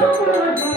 ধোঁয়া ধোঁয়া মতো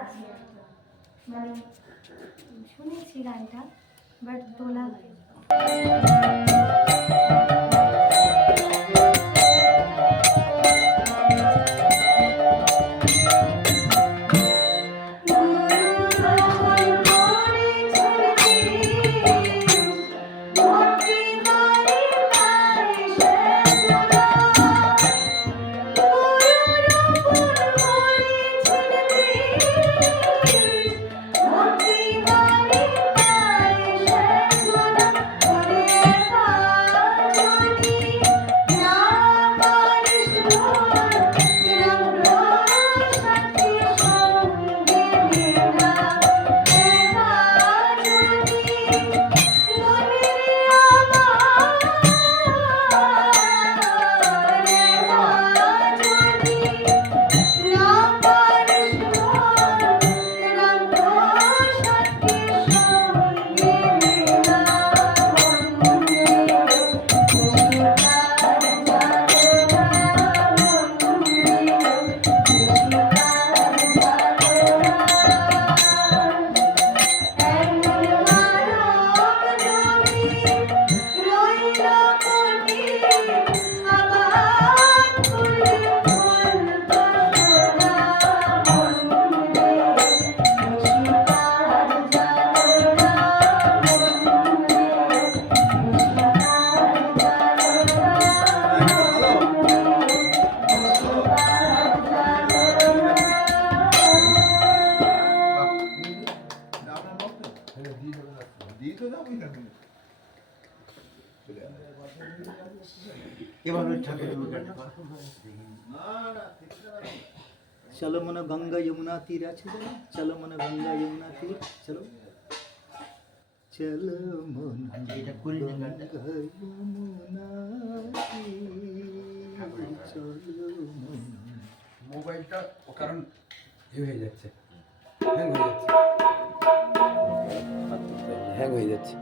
আছে একটা। মানে শুনেছি গানটা বাট তোলা হয়নি। চলো মনে গঙ্গা যমুনা তীর আছে? চলো মনে গঙ্গা যমুনা তীর। চলো। চলো মন গঙ্গা যমুনা তীর, চলো মোবাইলটা ও কারণ এ হয়ে যাচ্ছে। হ্যাং হয়ে যাচ্ছে। হ্যাং হয়ে যাচ্ছে।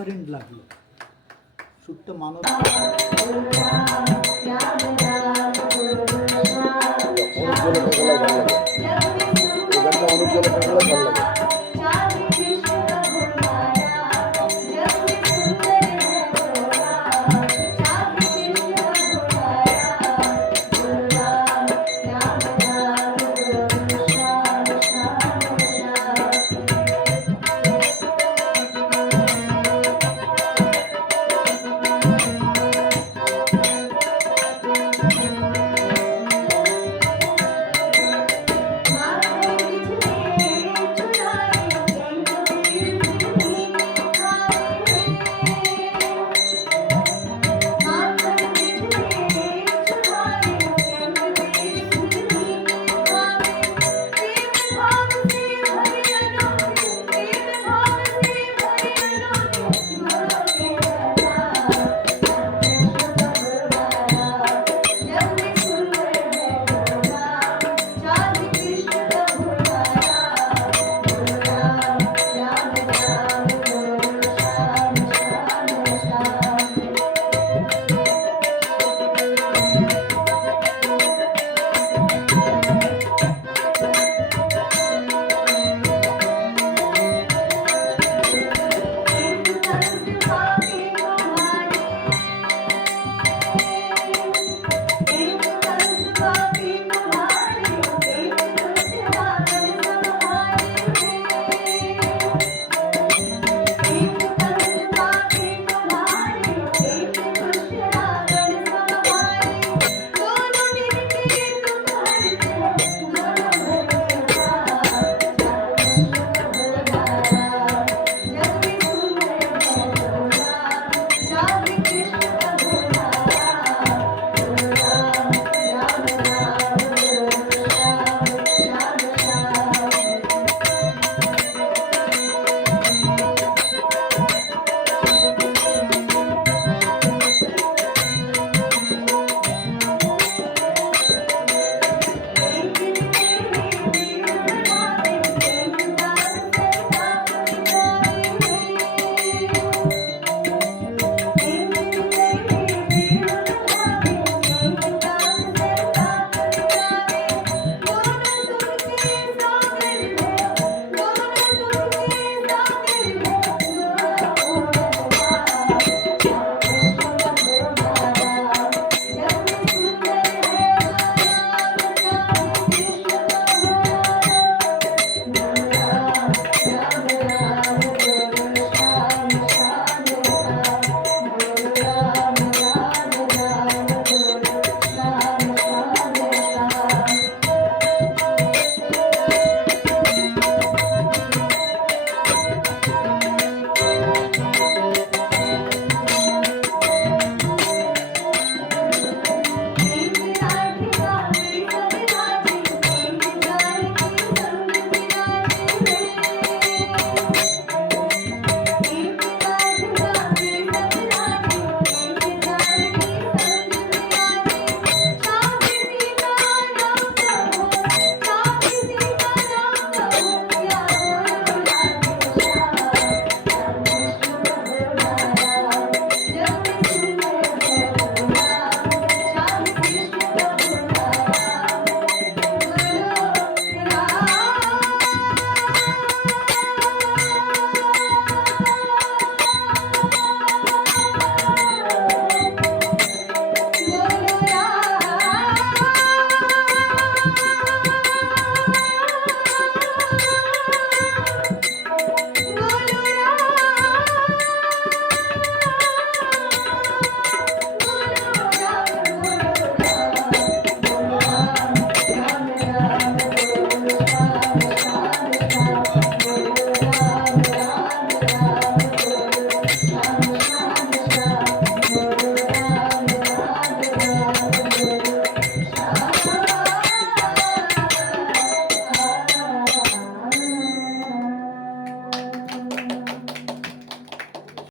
ডিফারেন্ট লাগল। সুপ্ত মানব